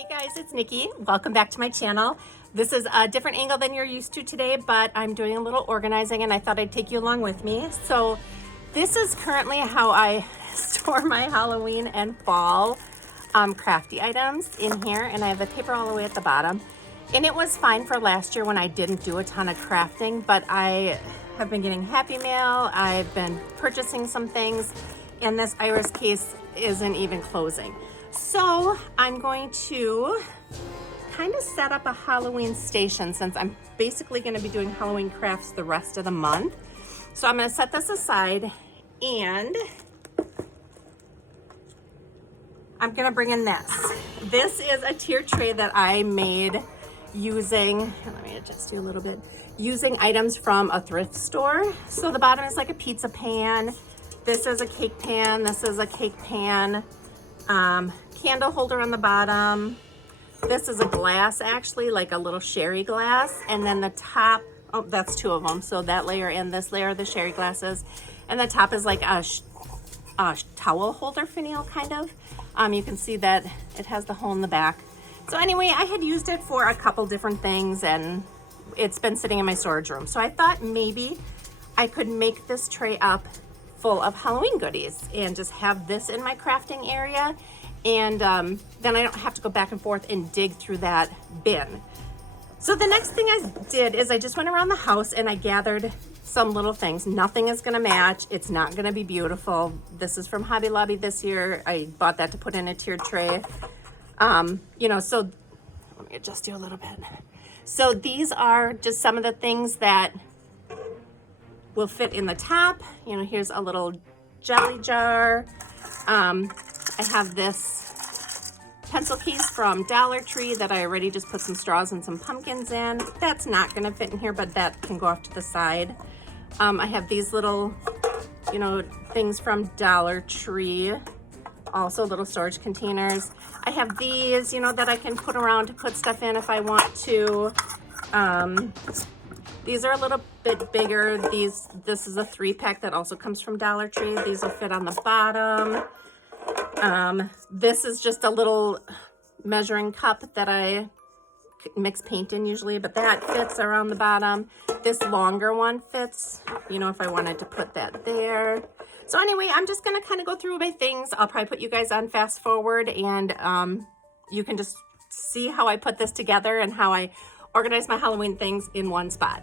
Hey guys, it's Nikki. Welcome back to my channel. This is a different angle than you're used to today, but I'm doing a little organizing and I thought I'd take you along with me. So this is currently how I store my Halloween and fall crafty items in here, and I have the paper all the way at the bottom. And it was fine for last year when I didn't do a ton of crafting, but I have been getting Happy Mail, I've been purchasing some things, and this iris case isn't even closing. So I'm going to kind of set up a Halloween station since I'm basically going to be doing Halloween crafts the rest of the month. So I'm going to set this aside and I'm going to bring in this. This is a tier tray that I made using, let me adjust you a little bit, using items from a thrift store. So the bottom is like a pizza pan. This is a cake pan. This is a cake pan. Candle holder on the bottom. This is a glass, actually, like a little sherry glass. And then the top, oh, that's two of them. So that layer and this layer are the sherry glasses. And the top is like a towel holder finial, kind of. You can see that it has the hole in the back. So anyway, I had used it for a couple different things and it's been sitting in my storage room. So I thought maybe I could make this tray up full of Halloween goodies and just have this in my crafting area. And then I don't have to go back and forth and dig through that bin. So the next thing I did is I just went around the house and I gathered some little things. Nothing is gonna match. It's not gonna be beautiful. This is from Hobby Lobby this year. I bought that to put in a tiered tray. You know, so let me adjust you a little bit. So these are just some of the things that will fit in the top. You know, here's a little jelly jar. I have this pencil case from Dollar Tree that I already just put some straws and some pumpkins in. That's not gonna fit in here, but that can go off to the side. I have these little, you know, things from Dollar Tree, also little storage containers. I have these, you know, that I can put around to put stuff in if I want to. These are a little bit bigger. This is a 3-pack that also comes from Dollar Tree. These will fit on the bottom. This is just a little measuring cup that I mix paint in usually, but that fits around the bottom. This longer one fits, you know, if I wanted to put that there. So anyway, I'm just gonna kind of go through my things. I'll probably put you guys on fast forward and you can just see how I put this together and how I organize my Halloween things in one spot.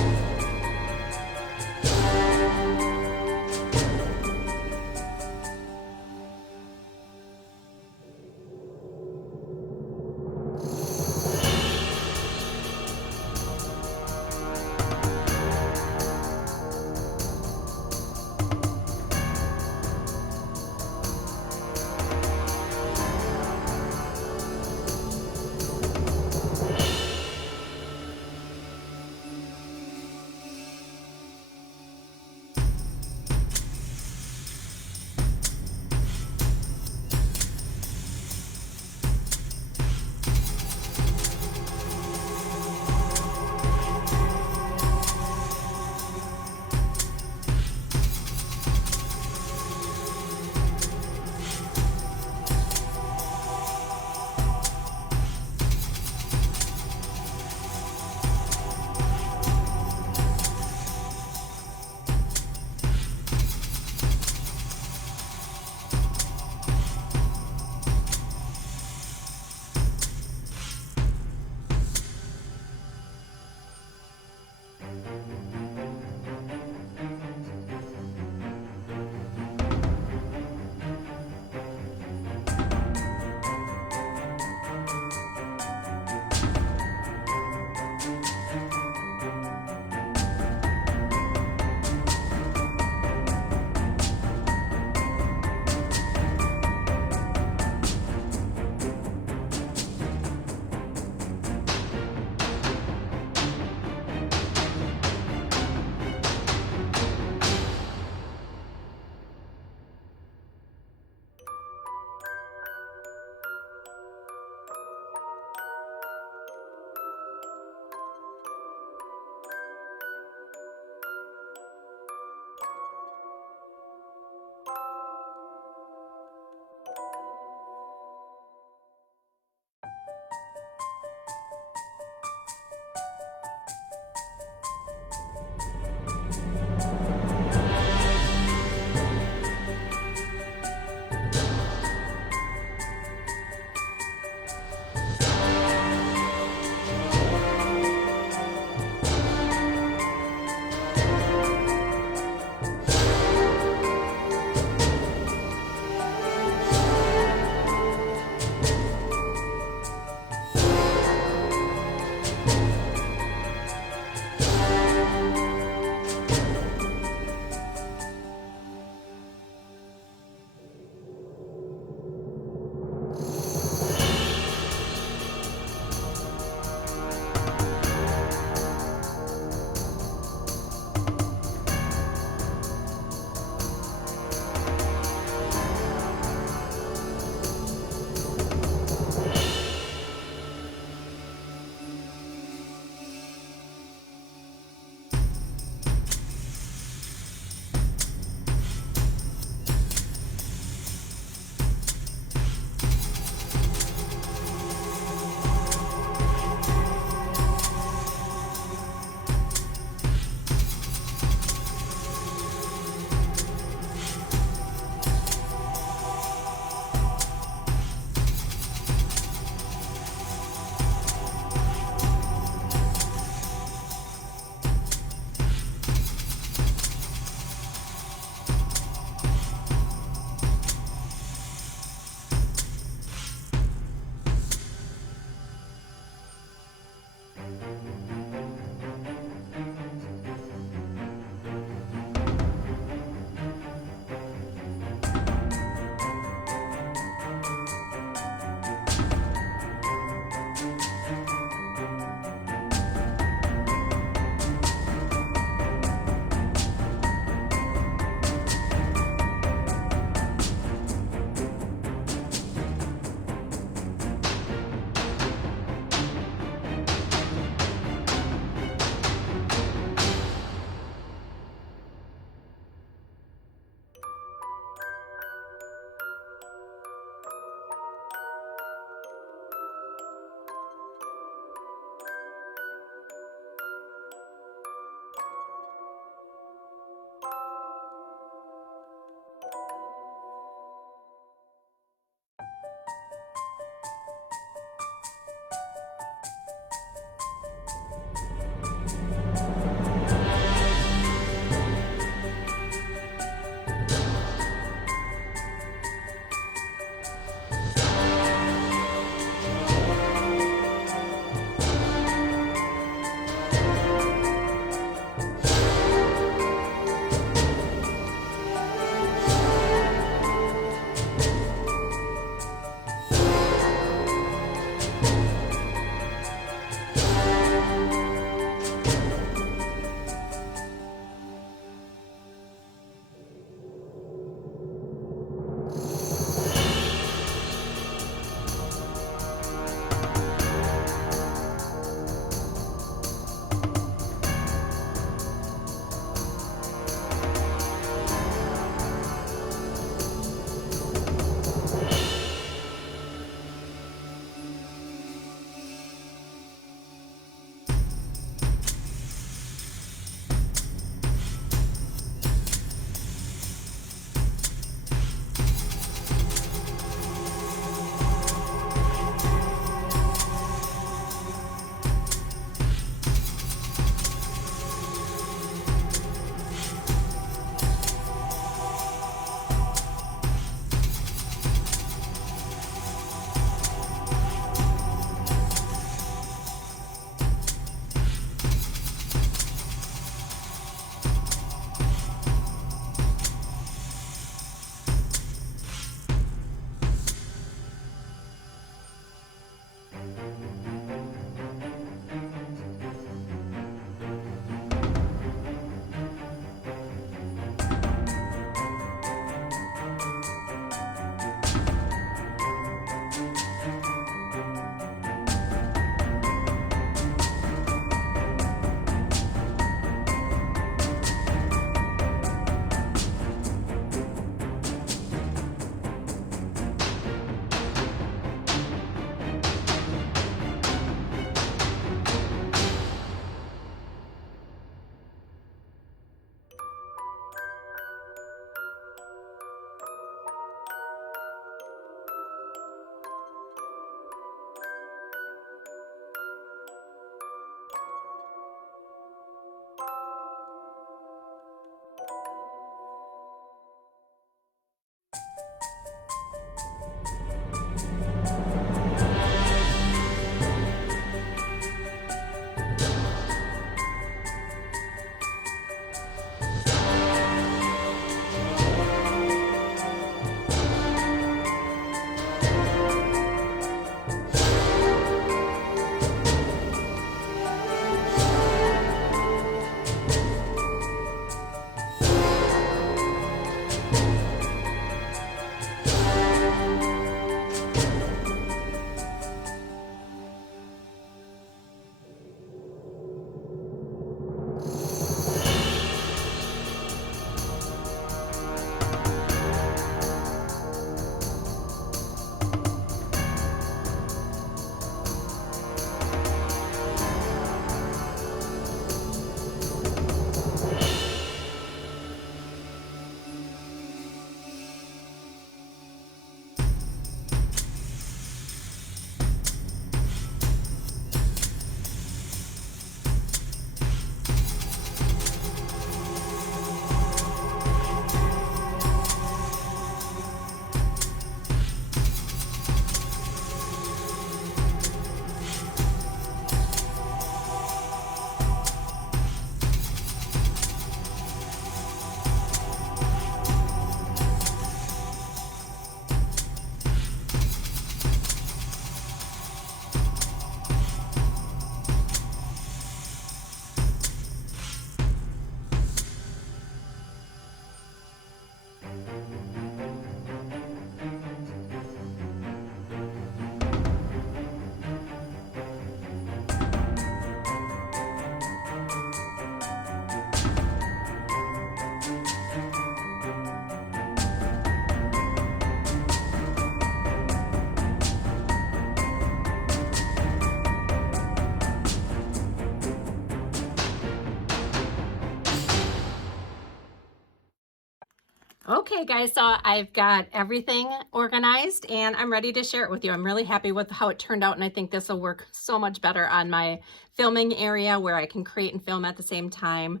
Okay guys, so I've got everything organized and I'm ready to share it with you. I'm really happy with how it turned out, and I think this will work so much better on my filming area where I can create and film at the same time.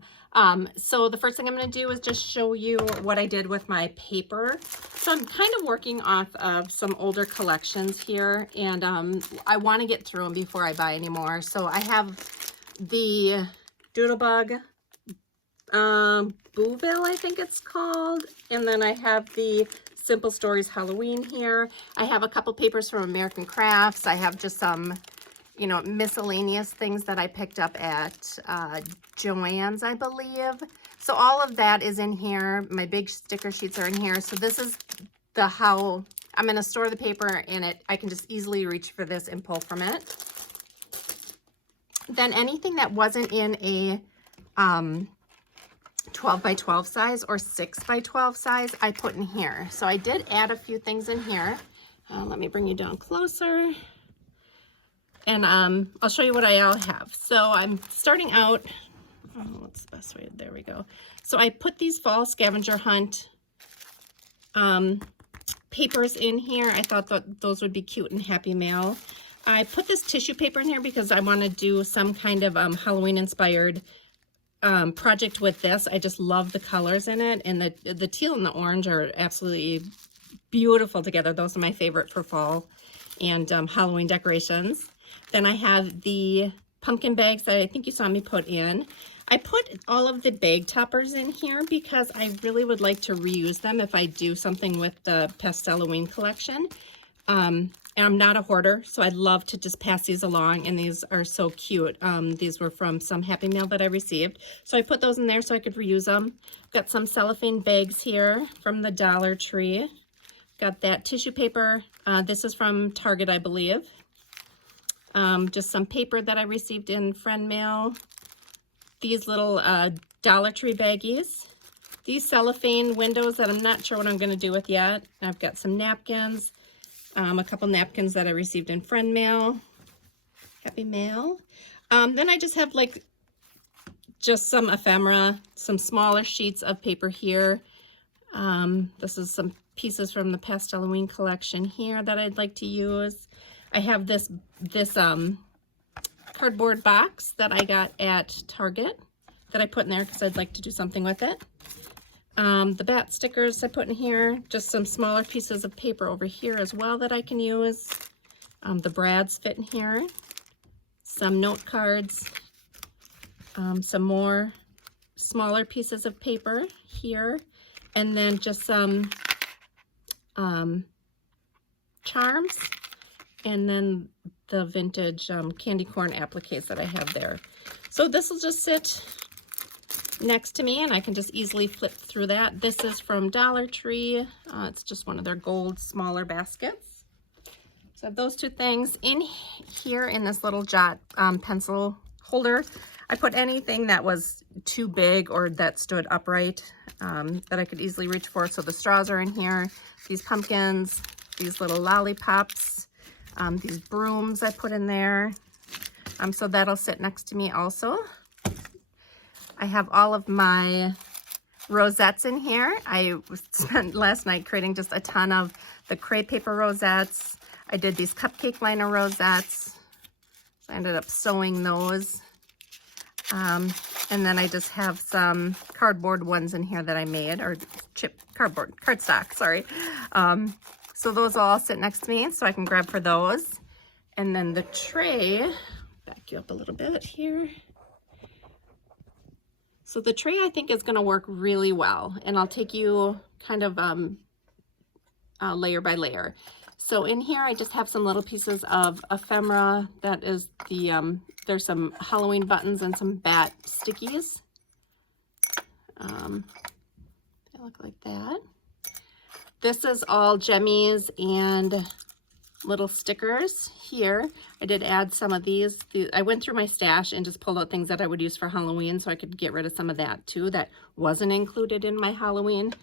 So the first thing I'm going to do is just show you what I did with my paper. So I'm kind of working off of some older collections here, and I want to get through them before I buy any more. So I have the Doodlebug Booville, I think it's called, and then I have the Simple Stories Halloween here. I have a couple papers from American Crafts. I have just some, you know, miscellaneous things that I picked up at Joann's, I believe. So all of that is in here. My big sticker sheets are in here. So this is the how I'm going to store the paper in it. I can just easily reach for this and pull from it. Then anything that wasn't in a 12 by 12 size or 6 by 12 size, I put in here. So I did add a few things in here. Let me bring you down closer. And I'll show you what I all have. So I'm starting out, what's the best way? There we go. So I put these fall scavenger hunt papers in here. I thought that those would be cute and happy mail. I put this tissue paper in here because I want to do some kind of Halloween inspired project with this. I just love the colors in it, and the teal and the orange are absolutely beautiful together. Those are my favorite for fall and Halloween decorations. Then I have the pumpkin bags that I think you saw me put in. I put all of the bag toppers in here because I really would like to reuse them if I do something with the Pastel-Halloween collection. And I'm not a hoarder, so I'd love to just pass these along, and these are so cute. These were from some Happy Mail that I received. So I put those in there so I could reuse them. Got some cellophane bags here from the Dollar Tree. Got that tissue paper. This is from Target, I believe. Just some paper that I received in friend mail. These little Dollar Tree baggies. These cellophane windows that I'm not sure what I'm going to do with yet. I've got some napkins. A couple napkins that I received in friend mail, Happy Mail. Then I just have like just some ephemera, some smaller sheets of paper here. This is some pieces from the Pastel-Halloween collection here that I'd like to use. I have this cardboard box that I got at Target that I put in there because I'd like to do something with it. The bat stickers I put in here, just some smaller pieces of paper over here as well that I can use. The brads fit in here. Some note cards. Some more smaller pieces of paper here. And then just some charms. And then the vintage candy corn appliques that I have there. So this will just sit next to me, and I can just easily flip through that. This is from Dollar Tree. It's just one of their gold smaller baskets. So I have those two things in here in this little jot pencil holder. I put anything that was too big or that stood upright that I could easily reach for. So the straws are in here, these pumpkins, these little lollipops, these brooms I put in there. So that'll sit next to me also. I have all of my rosettes in here. I spent last night creating just a ton of the crepe paper rosettes. I did these cupcake liner rosettes. So I ended up sewing those. And then I just have some cardboard ones in here that I made, or cardstock, sorry. So those will all sit next to me so I can grab for those. And then the tray, back you up a little bit here. So the tray I think is going to work really well, and I'll take you kind of layer by layer. So in here I just have some little pieces of ephemera. That is the, there's some Halloween buttons and some bat stickies. They look like that. This is all jemmies and little stickers here. I did add some of these. I went through my stash and just pulled out things that I would use for Halloween so I could get rid of some of that too that wasn't included in my Halloween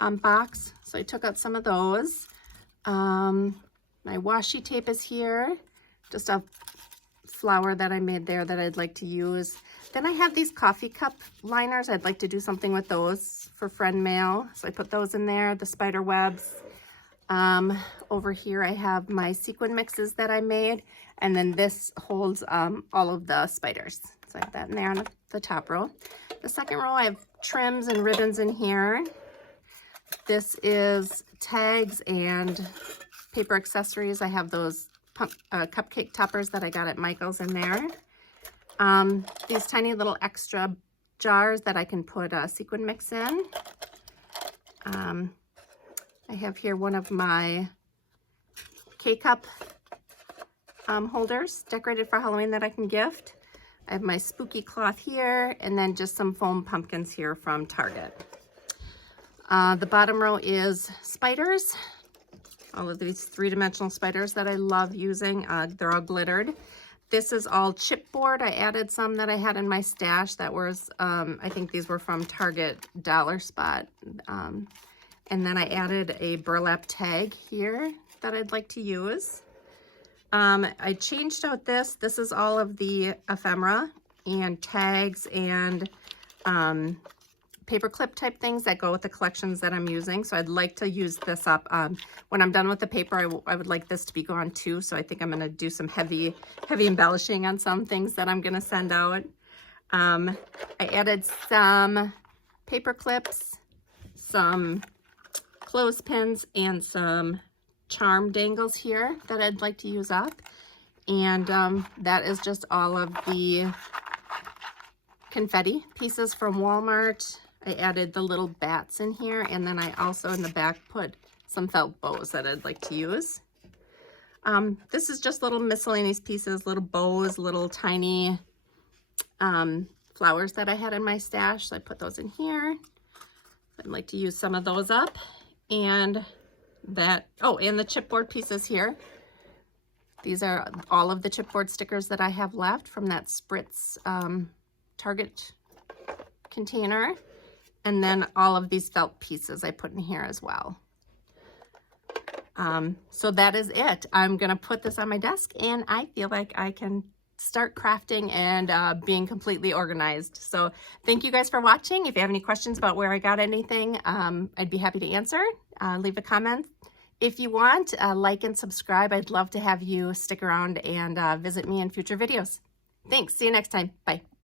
box. So I took out some of those. My washi tape is here. Just flower that I made there that I'd like to use. Then I have these coffee cup liners. I'd like to do something with those for friend mail. So I put those in there, the spider webs. Over here I have my sequin mixes that I made. And then this holds all of the spiders. So I have that in there on the top row. The second row I have trims and ribbons in here. This is tags and paper accessories. I have those cupcake toppers that I got at Michael's in there. These tiny little extra jars that I can put a sequin mix in. I have here one of my K-cup holders decorated for Halloween that I can gift. I have my spooky cloth here, and then just some foam pumpkins here from Target. The bottom row is spiders. All of these three-dimensional spiders that I love using. They're all glittered. This is all chipboard. I added some that I had in my stash that was, I think these were from Target Dollar Spot. And then I added a burlap tag here that I'd like to use. I changed out this. This is all of the ephemera and tags and paperclip type things that go with the collections that I'm using. So I'd like to use this up. When I'm done with the paper, I would like this to be gone too. So I think I'm going to do some heavy embellishing on some things that I'm going to send out. I added some paper clips, some clothespins, and some charm dangles here that I'd like to use up. And that is just all of the confetti pieces from Walmart. I added the little bats in here, and then I also in the back put some felt bows that I'd like to use. This is just little miscellaneous pieces, little bows, little tiny flowers that I had in my stash. So I put those in here. I'd like to use some of those up. And that, oh, and the chipboard pieces here. These are all of the chipboard stickers that I have left from that Spritz Target container. And then all of these felt pieces I put in here as well. So that is it. I'm gonna put this on my desk, and I feel like I can start crafting and being completely organized. So thank you guys for watching. If you have any questions about where I got anything, I'd be happy to answer. Leave a comment. If you want, like and subscribe. I'd love to have you stick around and visit me in future videos. Thanks. See you next time. Bye.